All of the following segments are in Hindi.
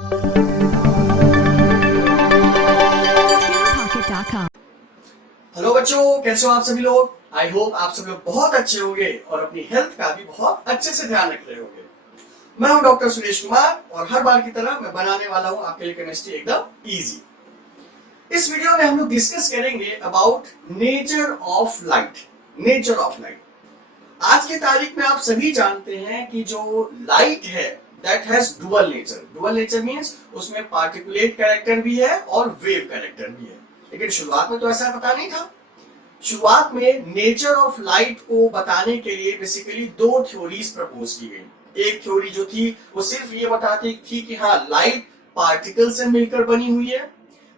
हेलो बच्चों, कैसे हो आप सभी लोग। आई होप आप सब लोग बहुत अच्छे होंगे और अपनी हेल्थ का भी बहुत अच्छे से ध्यान रख रहे होंगे। मैं हूं डॉक्टर सुरेश कुमार और हर बार की तरह मैं बनाने वाला हूं आपके लिए केमिस्ट्री एकदम इजी। इस वीडियो में हम लोग डिस्कस करेंगे about nature of light. Nature of light. आज की तारीख में आप सभी जानते हैं कि जो लाइट है that has dual nature. Dual nature means उसमें पार्टिकुलेट कैरेक्टर भी है और वेव कैरेक्टर भी है। लेकिन शुरुआत में तो ऐसा पता नहीं था। शुरुआत में नेचर ऑफ लाइट को बताने के लिए बेसिकली दो थ्योरीज प्रपोज की गई। एक थ्योरी जो थी वो सिर्फ ये बताती थी कि हाँ लाइट पार्टिकल से मिलकर बनी हुई है।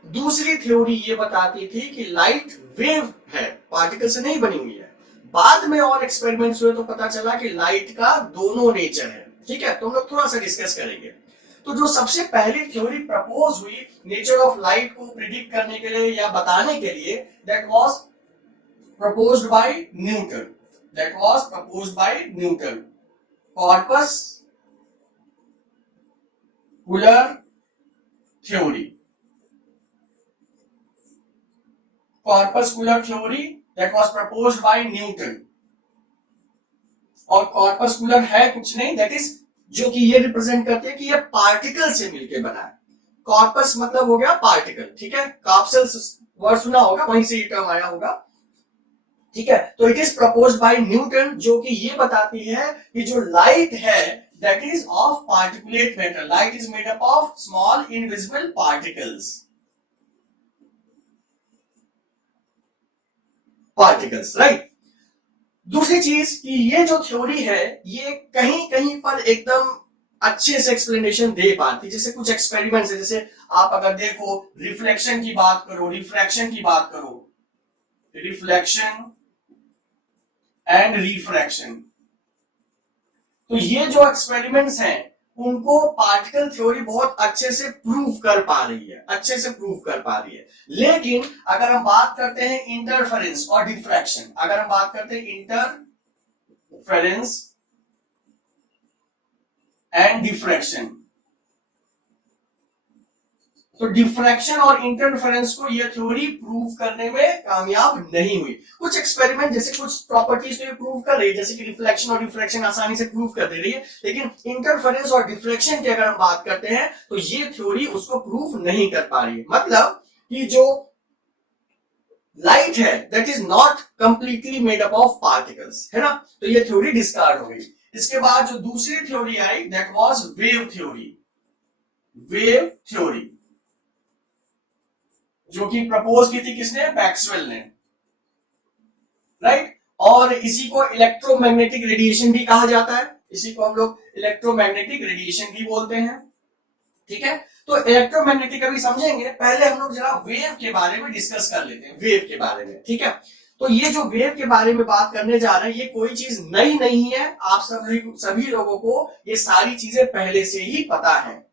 दूसरी थ्योरी ये बताती थी कि लाइट वेव है, पार्टिकल से नहीं बनी हुई है। बाद में और एक्सपेरिमेंट्स हुए तो पता चला कि लाइट का दोनों नेचर है। ठीक है, तो हम लोग थोड़ा सा डिस्कस करेंगे। तो जो सबसे पहली थ्योरी प्रपोज हुई नेचर ऑफ लाइट को प्रिडिक्ट करने के लिए या बताने के लिए, that was proposed by Newton. That was proposed by Newton. Corpuscular theory. Corpuscular theory that was proposed by Newton. और corpuscular है कुछ नहीं, that is जो कि ये रिप्रेजेंट करते हैं कि ये पार्टिकल से मिलके बना है। कॉर्पस मतलब हो गया पार्टिकल, ठीक है। काप्सल्स वर्ड सुना होगा, वहीं से ये टर्म आया होगा, ठीक है। तो it is proposed by Newton, जो कि ये बताती है कि जो लाइट है that is of particulate matter. Light is made up of small invisible particles. Right. दूसरी चीज कि ये जो थ्योरी है ये कहीं कहीं पर एकदम अच्छे से एक्सप्लेनेशन दे पाती। जैसे कुछ एक्सपेरिमेंट्स है, जैसे आप अगर देखो रिफ्लेक्शन की बात करो, रिफ्रैक्शन की बात करो, रिफ्लेक्शन एंड रिफ्रैक्शन, तो ये जो एक्सपेरिमेंट्स हैं उनको पार्टिकल थ्योरी बहुत अच्छे से प्रूव कर पा रही है, लेकिन अगर हम बात करते हैं इंटरफेरेंस और डिफ्रैक्शन, अगर हम बात करते हैं इंटरफेरेंस एंड डिफ्रैक्शन, तो डिफ्रैक्शन और इंटरफेरेंस को यह थ्योरी प्रूव करने में कामयाब नहीं हुई। कुछ एक्सपेरिमेंट जैसे कुछ प्रॉपर्टीज तो ये प्रूव कर रही है, जैसे कि रिफ्लेक्शन और डिफ्रैक्शन आसानी से प्रूव कर दे रही है, लेकिन इंटरफेरेंस और डिफ्रैक्शन की अगर हम बात करते हैं तो ये थ्योरी उसको प्रूव नहीं कर पा रही है। मतलब कि जो लाइट है that is not completely made up of particles, है ना। तो ये थ्योरी डिस्कार्ड हो गई। इसके बाद जो दूसरी theory I that was wave theory, जो कि प्रपोज की थी किसने, मैक्सवेल ने, राइट। और इसी को इलेक्ट्रोमैग्नेटिक रेडिएशन भी कहा जाता है, इसी को हम लोग इलेक्ट्रोमैग्नेटिक रेडिएशन भी बोलते हैं, ठीक है। तो इलेक्ट्रोमैग्नेटिक अभी समझेंगे, पहले हम लोग जरा वेव के बारे में डिस्कस कर लेते हैं, वेव के बारे में, ठीक है। तो ये जो वेव के बारे में बात करने जा रहे हैं ये कोई चीज नई नहीं है, आप सभी लोगों को ये सारी चीजें पहले से ही पता है।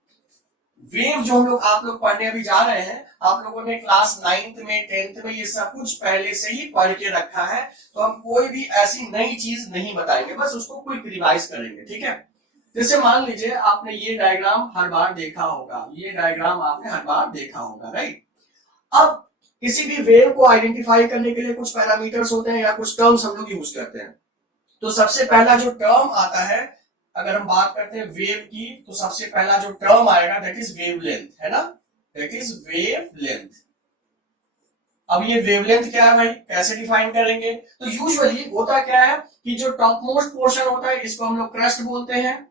वेव जो हम लोग आप लोग पढ़ने अभी जा रहे हैं, आप लोगों ने क्लास 9th में 10th में ये सब कुछ पहले से ही पढ़ के रखा है, तो हम कोई भी ऐसी नई चीज नहीं बताएंगे, बस उसको क्विक रिवाइज करेंगे, ठीक है। जैसे मान लीजिए आपने ये डायग्राम हर बार देखा होगा, राइट। अब किसी भी वेव को आइडेंटिफाई करने के लिए कुछ पैरामीटर्स होते हैं या कुछ टर्म्स हम लोग यूज करते हैं। तो सबसे पहला जो टर्म आता है, अगर हम बात करते हैं वेव की, तो सबसे पहला जो टर्म आएगा दैट इज वेवलेंथ, है ना, दैट इज वेवलेंथ। अब ये वेवलेंथ क्या है भाई, कैसे डिफाइन करेंगे। तो यूजुअली होता क्या है कि जो टॉप मोस्ट पोर्शन होता है इसको हम लोग क्रस्ट बोलते हैं,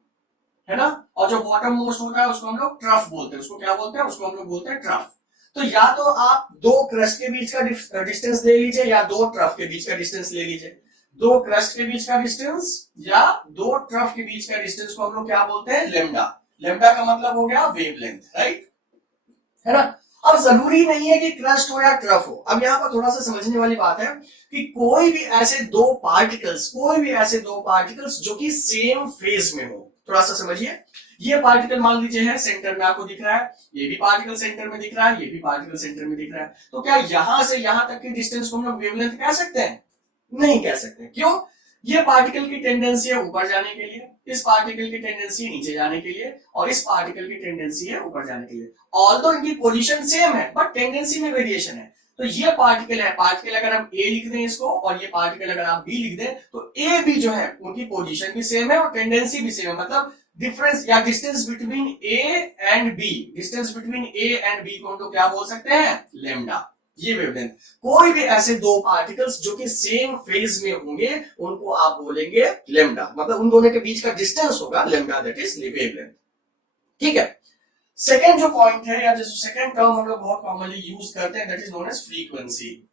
है ना, और जो बॉटम मोस्ट होता है उसको हम लोग ट्रफ बोलते हैं। उसको क्या बोलते हैं, उसको हम लोग बोलते हैं ट्रफ। तो या तो आप दो क्रस्ट के बीच का डिस्टेंस ले लीजिए या दो ट्रफ के बीच का डिस्टेंस ले लीजिए। दो क्रस्ट के बीच का डिस्टेंस या दो ट्रफ के बीच का डिस्टेंस को हम लोग क्या बोलते हैं, लेम्डा। लेम्डा का मतलब हो गया वेवलेंथ, राइट, है ना। अब जरूरी नहीं है कि क्रस्ट हो या ट्रफ हो। अब यहाँ पर थोड़ा सा समझने वाली बात है कि कोई भी ऐसे दो पार्टिकल्स जो कि सेम फेज में हो, थोड़ा सा समझिए। ये पार्टिकल मान लीजिए है सेंटर में आपको दिख रहा है, ये भी पार्टिकल सेंटर में दिख रहा है, ये भी पार्टिकल सेंटर में दिख रहा है। तो क्या यहां से यहां तक की डिस्टेंस को हम लोग वेवलेंथ कह सकते हैं? नहीं कह सकते। क्यों? ये पार्टिकल की टेंडेंसी है ऊपर जाने के लिए, इस पार्टिकल की टेंडेंसी है नीचे जाने के लिए, और इस पार्टिकल की टेंडेंसी है ऊपर जाने के लिए। ऑल्दो इनकी पोजीशन सेम है बट टेंडेंसी में वेरिएशन है। तो ये पार्टिकल है, पार्टिकल अगर हम ए लिख दें इसको, और ये पार्टिकल अगर आप बी लिख दें, तो ए बी जो है उनकी पोजीशन भी सेम है और टेंडेंसी भी सेम है। मतलब डिफरेंस या distance between A and B, distance between A and B को हम लोग क्या बोल सकते हैं, लेमडा। ये वेवलेंथ। कोई भी ऐसे दो पार्टिकल्स जो कि सेम फेज में होंगे उनको आप बोलेंगे लेमडा, मतलब उन दोनों के बीच का डिस्टेंस होगा लेमडा, दैट इज वेवलेंथ। ठीक है। सेकेंड जो पॉइंट है या जो सेकेंड टर्म हम लोग बहुत कॉमनली यूज करते हैं, that is known as frequency.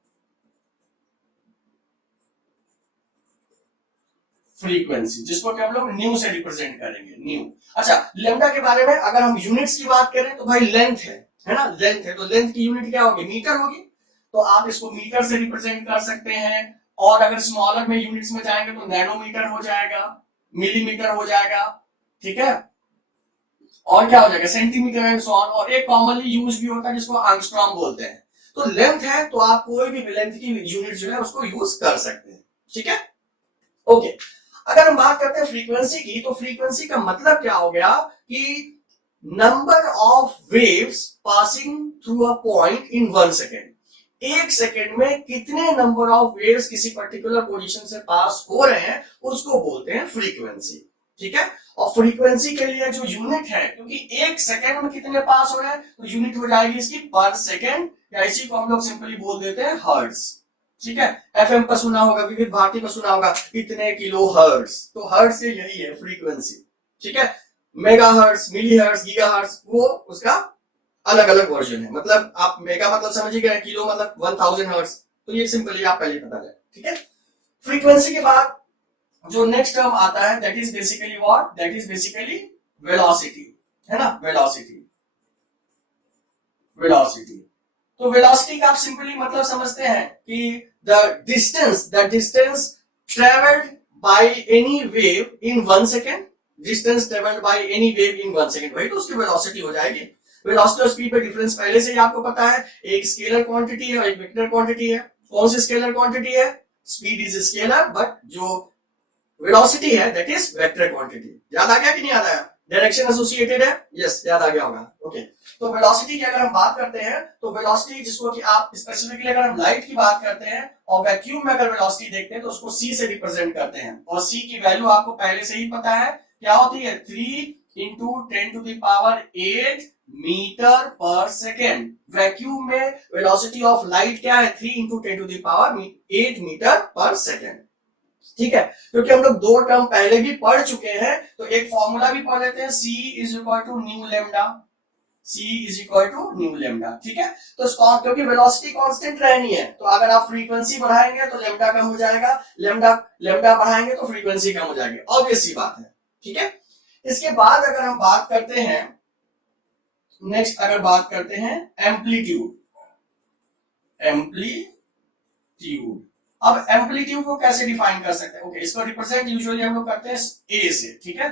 Frequency जिसको कि हम लोग न्यू से रिप्रेजेंट करेंगे, न्यू। अच्छा, लेमडा के बारे में अगर हम यूनिट्स की बात करें तो भाई लेंथ है ना, लेंथ है, तो लेंथ की यूनिट क्या होगी, मीटर होगी। तो आप इसको मीटर से रिप्रेजेंट कर सकते हैं, और अगर स्मॉलर में यूनिट्स में जाएंगे तो नैनोमीटर हो जाएगा, मिलीमीटर हो जाएगा, ठीक है, और क्या हो जाएगा, सेंटीमीटर एंड सो ऑन। और एक कॉमनली यूज भी होता है जिसको एंगस्ट्रॉम बोलते हैं। तो लेंथ है तो आप कोई भी लेंथ की यूनिट जो है उसको यूज कर सकते हैं। ठीक है, ओके। अगर हम बात करते हैं फ्रीक्वेंसी की, तो फ्रीक्वेंसी का मतलब क्या हो गया कि number of waves passing through a point in 1 second. एक सेकेंड में कितने नंबर ऑफ वेव्स किसी पर्टिकुलर पोजीशन से पास हो रहे हैं उसको बोलते हैं फ्रीक्वेंसी। ठीक है, और फ्रीक्वेंसी के लिए जो यूनिट है, क्योंकि एक सेकेंड में कितने पास हो रहे हैं तो यूनिट हो जाएगी इसकी पर सेकेंड, या इसी को हम लोग सिंपली बोल देते हैं हर्ट्ज। ठीक है, एफएम पर सुना होगा, विविध भारती पर सुना होगा इतने किलो हर्ट्ज, तो हर्ट्ज से यही है फ्रीक्वेंसी। ठीक है, mega hertz, milli hertz, giga hertz, वो उसका अलग अलग वर्जन है। मतलब आप मेगा मतलब समझिएगा, किलो मतलब 1000 हर्ट्ज, तो ये सिंपली आप पहले पता है। ठीक है, फ्रीक्वेंसी के बाद जो नेक्स्ट टर्म आता है that is basically what, that is basically velocity, है ना, वेलोसिटी। वेलोसिटी, तो वेलोसिटी का आप सिंपली मतलब समझते हैं कि the distance travelled by any wave in 1 second, distance travelled by any wave in 1 second, वही तो उसकी वेलोसिटी हो जाएगी। वेलोसिटी और स्पीड पे डिफरेंस पहले से ही आपको पता है, एक स्केलर क्वांटिटी है और एक वेक्टर क्वांटिटी है। कौन सी स्केलर क्वांटिटी है, स्पीड इज स्केलर, बट जो वेलोसिटी है दैट इज वेक्टर क्वांटिटी। याद आ गया कि नहीं याद आया, डायरेक्शन एसोसिएटेड है, यस याद आ गया होगा। ओके, तो वेलोसिटी की अगर हम बात करते हैं तो वेलोसिटी जिसको कि आप स्पेसिफिकली अगर हम लाइट की बात करते हैं और वैक्यूम में अगर वेलोसिटी देखते हैं तो उसको c से रिप्रेजेंट करते हैं, और c की वैल्यू आपको पहले से ही पता है क्या होती है, 3 × 10⁸ मीटर पर सेकेंड। वैक्यूम में वेलोसिटी ऑफ लाइट क्या है, 3 × 10⁸ मीटर पर सेकेंड। ठीक है, क्योंकि हम लोग दो टर्म पहले भी पढ़ चुके हैं तो एक फॉर्मूला भी पढ़ लेते हैं, c is equal to nu lambda, c is equal to nu lambda. ठीक है, तो क्योंकि वेलोसिटी कांस्टेंट रहनी है तो अगर आप फ्रीक्वेंसी बढ़ाएंगे तो लेमडा कम हो जाएगा, लेमडा बढ़ाएंगे तो फ्रीक्वेंसी कम हो जाएगी, ऑब्वियस सी बात है। ठीक है, इसके बाद अगर हम बात करते हैं नेक्स्ट, अगर बात करते हैं एम्पलीट्यूड। अब एम्पलीट्यूड को कैसे डिफाइन कर सकते हैं, ओके, इसको रिप्रेजेंट यूजुअली हम लोग करते हैं ए से। ठीक है,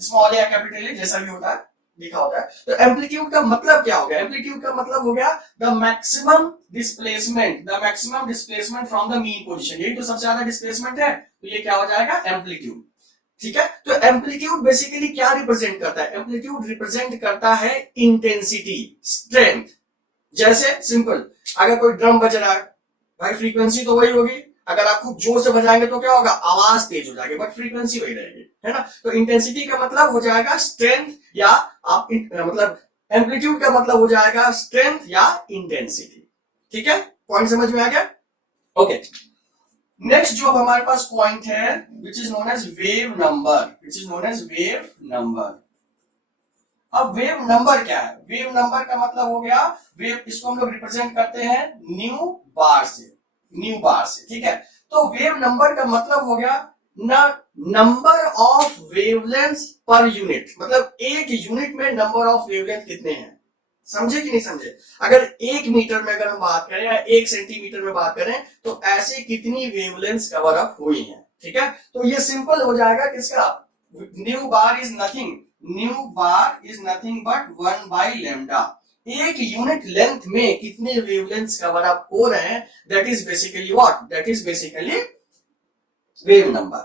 स्मॉल या कैपिटल ए जैसा भी होता है लिखा होता है। तो एम्पलीट्यूड का मतलब क्या हो गया, एम्पलीट्यूड का मतलब हो गया the maximum displacement from the mean position. यही तो सबसे ज्यादा डिस्प्लेसमेंट है, तो ये क्या हो जाएगा, एम्पलीट्यूड। ठीक है, तो एम्पलीट्यूड बेसिकली क्या रिप्रेजेंट करता है, एम्पलीट्यूड रिप्रेजेंट करता है इंटेंसिटी, स्ट्रेंथ। जैसे सिंपल, अगर कोई ड्रम बज रहा है भाई, फ्रीक्वेंसी तो वही होगी, अगर आप खूब जोर से बजाएंगे तो क्या होगा, आवाज तेज हो जाएगी, बट फ्रीक्वेंसी वही रहेगी, है ना। तो इंटेंसिटी का मतलब हो जाएगा स्ट्रेंथ, या आप मतलब एम्पलीट्यूड का मतलब हो जाएगा स्ट्रेंथ या इंटेंसिटी। ठीक है, पॉइंट समझ में आ गया। ओके, नेक्स्ट जो हमारे पास पॉइंट है which is known as wave number. अब वेव नंबर क्या है, वेव नंबर का मतलब हो गया, वेव इसको हम लोग रिप्रेजेंट करते हैं न्यू बार से। ठीक है, तो वेव नंबर का मतलब हो गया number of wavelength per unit, मतलब एक यूनिट में नंबर ऑफ वेवलेंथ कितने हैं, समझे कि नहीं समझे। अगर 1 मीटर में अगर हम बात करें या 1 सेंटीमीटर में बात करें तो ऐसे कितनी वेवलेंथ कवर अप हुई है। ठीक है, तो ये सिंपल हो जाएगा किसका, new bar is nothing but 1/λ। एक यूनिट लेंथ में कितने वेवलेंथ कवर अप हो रहे हैं, that is basically what, that is basically wave number.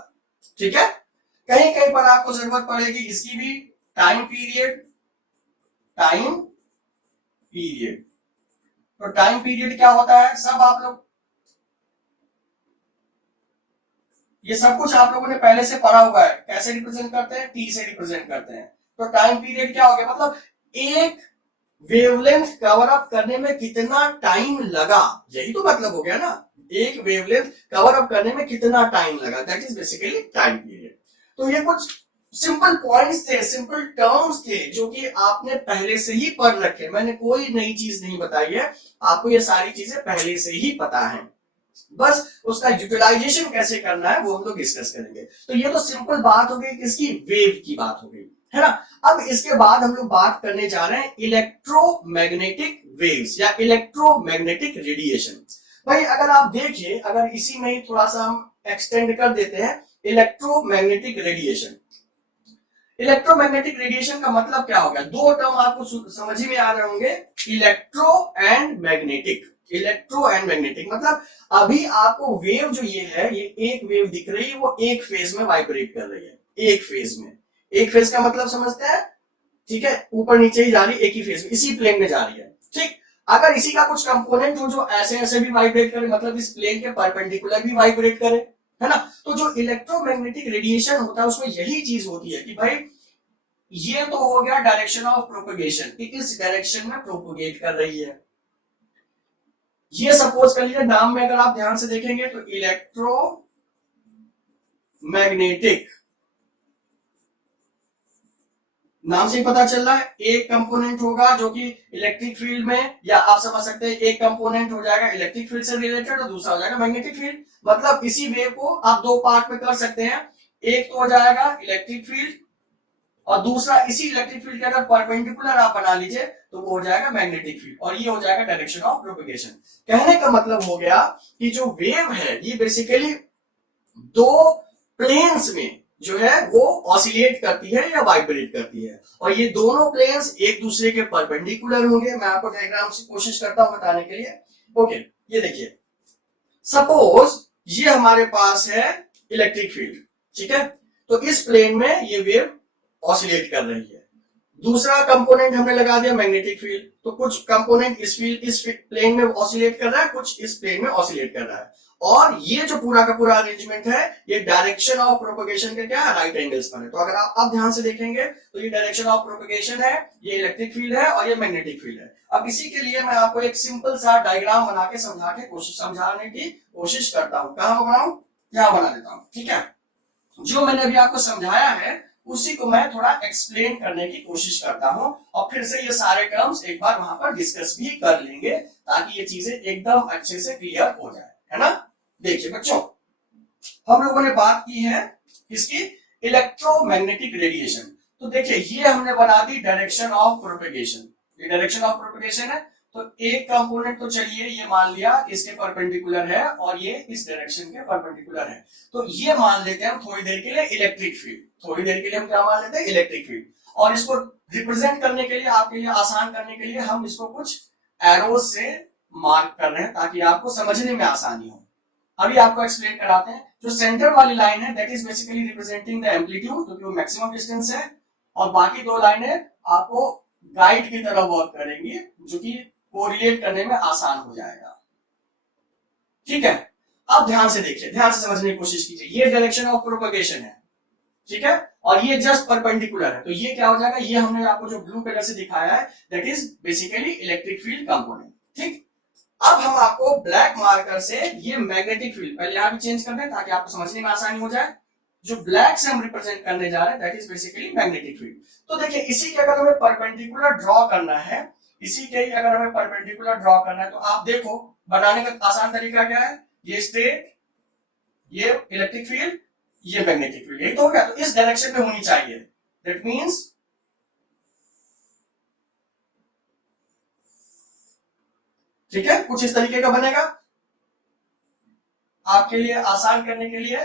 ठीक है, कहीं कहीं पर आपको जरूरत पड़ेगी इसकी भी, टाइम पीरियड, टाइम पीरियड। तो टाइम पीरियड क्या होता है, सब आप लोग, ये सब कुछ आप लोगों ने पहले से पढ़ा हुआ है, कैसे रिप्रेजेंट करते हैं, टी से रिप्रेजेंट करते हैं। तो टाइम पीरियड क्या हो गया, मतलब एक वेवलेंथ कवर अप करने में कितना टाइम लगा, यही तो मतलब हो गया ना, एक वेवलेंथ कवर अप करने में कितना टाइम लगा, that is basically time period. तो ये कुछ सिंपल पॉइंट्स थे, सिंपल टर्म्स थे जो कि आपने पहले से ही पढ़ रखे, मैंने कोई नई चीज नहीं बताई है, आपको ये सारी चीजें पहले से ही पता है, बस उसका यूटिलाइजेशन कैसे करना है वो हम लोग डिस्कस करेंगे। तो ये तो सिंपल बात हो गई, किसकी, वेव की बात हो गई, है ना। अब इसके बाद हम लोग बात करने जा रहे हैं इलेक्ट्रोमैग्नेटिक वेव्स या इलेक्ट्रोमैग्नेटिक रेडिएशन। भाई अगर आप देखिए, अगर इसी में ही थोड़ा सा हम एक्सटेंड कर देते हैं, इलेक्ट्रोमैग्नेटिक रेडिएशन, इलेक्ट्रोमैग्नेटिक रेडिएशन का मतलब क्या हो गया, दो टर्म आपको समझ में आ रहे होंगे, electro and magnetic. Electro and magnetic मतलब अभी आपको वेव जो ये है, ये एक वेव दिख रही है, वो एक फेज में वाइब्रेट कर रही है, एक फेज में, एक फेज का मतलब समझते हैं, ठीक है, ऊपर नीचे ही जा रही है, एक ही फेज में, इसी प्लेन में जा रही है, ठीक। अगर इसी का कुछ कंपोनेंट हो जो ऐसे ऐसे भी वाइब्रेट करे, मतलब इस प्लेन के परपेंडिकुलर भी वाइब्रेट करे, है ना, तो जो इलेक्ट्रोमैग्नेटिक रेडिएशन होता है उसमें यही चीज होती है कि भाई ये तो हो गया डायरेक्शन ऑफ प्रोपगेशन, कि इस डायरेक्शन में प्रोपोगेट कर रही है। ये सपोज कर लीजिए, नाम में अगर आप ध्यान से देखेंगे तो इलेक्ट्रोमैग्नेटिक, नाम से ही पता चल रहा है, एक कंपोनेंट होगा जो कि इलेक्ट्रिक फील्ड में, या आप समझ सकते हैं एक कंपोनेंट हो जाएगा इलेक्ट्रिक फील्ड से रिलेटेड और दूसरा हो जाएगा मैग्नेटिक फील्ड। मतलब इसी वेव को आप दो पार्ट में कर सकते हैं, एक तो हो जाएगा इलेक्ट्रिक फील्ड और दूसरा इसी इलेक्ट्रिक फील्ड के अगर परपेंडिकुलर आप बना लीजिए तो वो हो जाएगा मैग्नेटिक फील्ड, और ये हो जाएगा डायरेक्शन ऑफ प्रोपगेशन। कहने का मतलब हो गया कि जो वेव है ये बेसिकली दो प्लेन्स में जो है वो ऑसिलेट करती है या वाइब्रेट करती है, और ये दोनों प्लेन्स एक दूसरे के परपेंडिकुलर होंगे। मैं आपको डायग्राम से कोशिश करता हूं बताने के लिए। ओके, ये देखिए, सपोज ये हमारे पास है इलेक्ट्रिक फील्ड, ठीक है, तो इस प्लेन में ये वेव ऑसिलेट कर रही है। दूसरा कंपोनेंट हमने लगा दिया मैग्नेटिक फील्ड, तो कुछ कंपोनेंट इस प्लेन में ऑसिलेट कर रहा है, कुछ इस प्लेन में ऑसिलेट कर रहा है, और ये जो पूरा का पूरा अरेंजमेंट है ये डायरेक्शन ऑफ प्रोपगेशन के क्या राइट एंगल्स पर है। तो अगर आप ध्यान से देखेंगे तो ये डायरेक्शन ऑफ प्रोपगेशन है, ये इलेक्ट्रिक फील्ड है और ये मैग्नेटिक फील्ड है। अब इसी के लिए मैं आपको एक सिंपल सा डायग्राम बना के समझाने की कोशिश करता हूं। कहां बनाऊं, यहां बना देता हूं, ठीक है। जो मैंने अभी आपको समझाया है उसी को मैं थोड़ा एक्सप्लेन करने की कोशिश करता हूं, और फिर से ये सारे टर्म्स एक बार वहां पर डिस्कस भी कर लेंगे ताकि ये चीजें एकदम अच्छे से क्लियर हो जाए, है ना। देखिए बच्चों, हम लोगों ने बात की है किसकी, इलेक्ट्रोमैग्नेटिक रेडिएशन। तो देखिए ये हमने बना दी डायरेक्शन ऑफ प्रोपगेशन, ये डायरेक्शन ऑफ प्रोपगेशन है। तो एक कंपोनेंट तो चलिए ये मान लिया इसके परपेंडिकुलर है और ये इस डायरेक्शन के परपेंडिकुलर है, तो ये मान लेते हैं हम थोड़ी देर के लिए इलेक्ट्रिक फील्ड, थोड़ी देर के लिए हम क्या मान लेते हैं इलेक्ट्रिक फील्ड। और इसको रिप्रेजेंट करने के लिए, आपके लिए आसान करने के लिए हम इसको कुछ एरोज से मार्क कर रहे हैं ताकि आपको समझने में आसानी हो। अभी आपको एक्सप्लेन कराते हैं। जो सेंटर वाली लाइन है that is basically representing the amplitude, क्योंकि वो मैक्सिमम डिस्टेंस है, और बाकी दो लाइनें आपको गाइड की तरह वर्क करेंगी जो कि कोरिलेट करने में आसान हो जाएगा, ठीक है। अब ध्यान से देखिए, ध्यान से समझने की कोशिश कीजिए, ये डायरेक्शन ऑफ प्रोपगेशन है, ठीक है, और ये जस्ट परपेंडिकुलर है, तो ये क्या हो जाएगा, ये हमने आपको जो ब्लू कलर से दिखाया है that is basically electric field component, ठीक। अब हम आपको ब्लैक मार्कर से ये मैग्नेटिक फील्ड, पहले यहां भी चेंज कर दें ताकि आपको समझने में आसानी हो जाए। जो ब्लैक से हम रिप्रेजेंट करने जा रहे हैं that is basically magnetic field. तो देखिए इसी के अगर हमें परपेंडिकुलर ड्रॉ करना है, इसी के ही अगर हमें परपेंडिकुलर ड्रॉ करना है, तो आप देखो बनाने का आसान तरीका क्या है, ये स्ट्रेट, ये इलेक्ट्रिक फील्ड, ये मैग्नेटिक फील्ड, यही तो हो गया। तो इस डायरेक्शन में होनी चाहिए, दैट मींस ठीक है, कुछ इस तरीके का बनेगा। आपके लिए आसान करने के लिए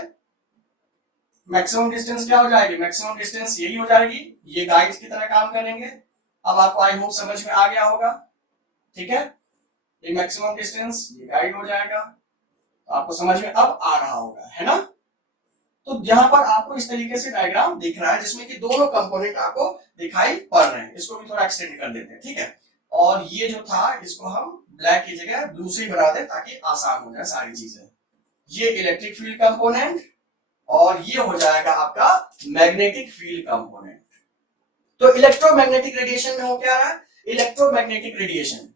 मैक्सिमम डिस्टेंस क्या हो जाएगी, मैक्सिमम डिस्टेंस यही हो जाएगी, ये गाइड्स की तरह काम करेंगे। अब आपको आई होप समझ में आ गया होगा, ठीक है, ये मैक्सिमम डिस्टेंस ये गाइड हो जाएगा, तो आपको समझ में अब आ रहा होगा, है ना। तो यहाँ पर आपको इस तरीके से डायग्राम दिख रहा है जिसमें कि दोनों कंपोनेंट आपको दिखाई पड़ रहे हैं। इसको भी थोड़ा एक्सटेंड कर देते हैं, ठीक है। और ये जो था इसको हम ब्लैक की जगह ब्लू से ही बना दें ताकि आसान हो जाए सारी चीजें। ये इलेक्ट्रिक फील्ड कंपोनेंट और ये हो जाएगा आपका मैग्नेटिक फील्ड कंपोनेंट। तो इलेक्ट्रोमैग्नेटिक रेडिएशन में हो क्या रहा है, इलेक्ट्रोमैग्नेटिक रेडिएशन,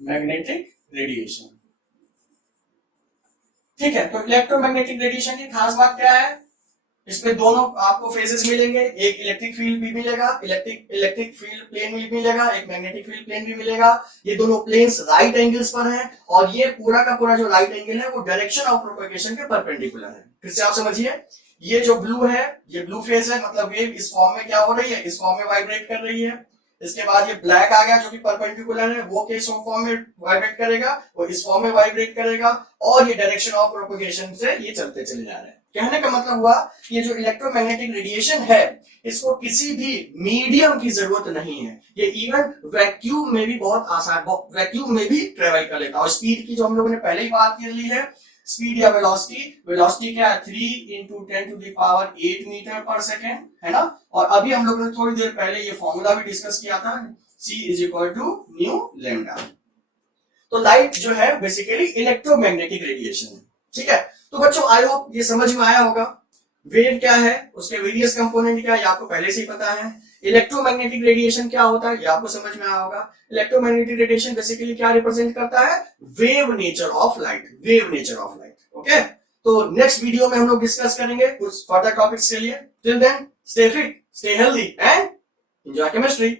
मैग्नेटिक रेडिएशन, ठीक है। तो इलेक्ट्रोमैग्नेटिक रेडिएशन की खास बात क्या है, इसमें दोनों आपको फेजेस मिलेंगे, एक इलेक्ट्रिक फील्ड भी मिलेगा, इलेक्ट्रिक फील्ड प्लेन भी मिलेगा, एक मैग्नेटिक फील्ड प्लेन भी मिलेगा। ये दोनों प्लेन्स राइट एंगल्स पर हैं और ये पूरा का पूरा जो राइट एंगल है वो डायरेक्शन ऑफ प्रोपगेशन के परपेंडिकुलर है। फिर से आप समझिए, ये जो ब्लू है ये ब्लू फेज है, मतलब वेव इस फॉर्म में क्या हो रही है, इस फॉर्म में वाइब्रेट कर रही है। इसके बाद ये ब्लैक आ गया जो कि परपेंडिकुलर है, वो किस फॉर्म में वाइब्रेट करेगा, वो इस फॉर्म में वाइब्रेट करेगा और ये डायरेक्शन ऑफ प्रोपगेशन से ये चलते चले जा रहे हैं। कहने का मतलब हुआ ये जो इलेक्ट्रोमैग्नेटिक रेडिएशन है इसको किसी भी मीडियम की जरूरत नहीं है, ये इवन वैक्यूम में भी बहुत आसान, वैक्यूम में भी ट्रेवल कर लेता है। और स्पीड की जो हम लोगों ने पहले ही बात कर ली है, स्पीड या वेलोसिटी क्या है, 3 × 10⁸ मीटर पर सेकेंड, है ना। और अभी हम लोगों ने थोड़ी देर पहले ये फॉर्मूला भी डिस्कस किया था, c = μ λ। तो लाइट जो है बेसिकली इलेक्ट्रोमैग्नेटिक रेडिएशन है, ठीक है। तो बच्चों आई होप ये समझ में आया होगा। वेव क्या है, उसके वेरियस कंपोनेंट क्या है, ये आपको पहले से ही पता है। इलेक्ट्रोमैग्नेटिक रेडिएशन क्या होता है ये आपको समझ में आया होगा। इलेक्ट्रोमैग्नेटिक रेडिएशन बेसिकली क्या रिप्रेजेंट करता है, wave nature of light, okay. तो नेक्स्ट वीडियो में हम लोग डिस्कस करेंगे कुछ फर्दर टॉपिक्स के लिए। Till then stay fit, stay healthy and enjoy chemistry.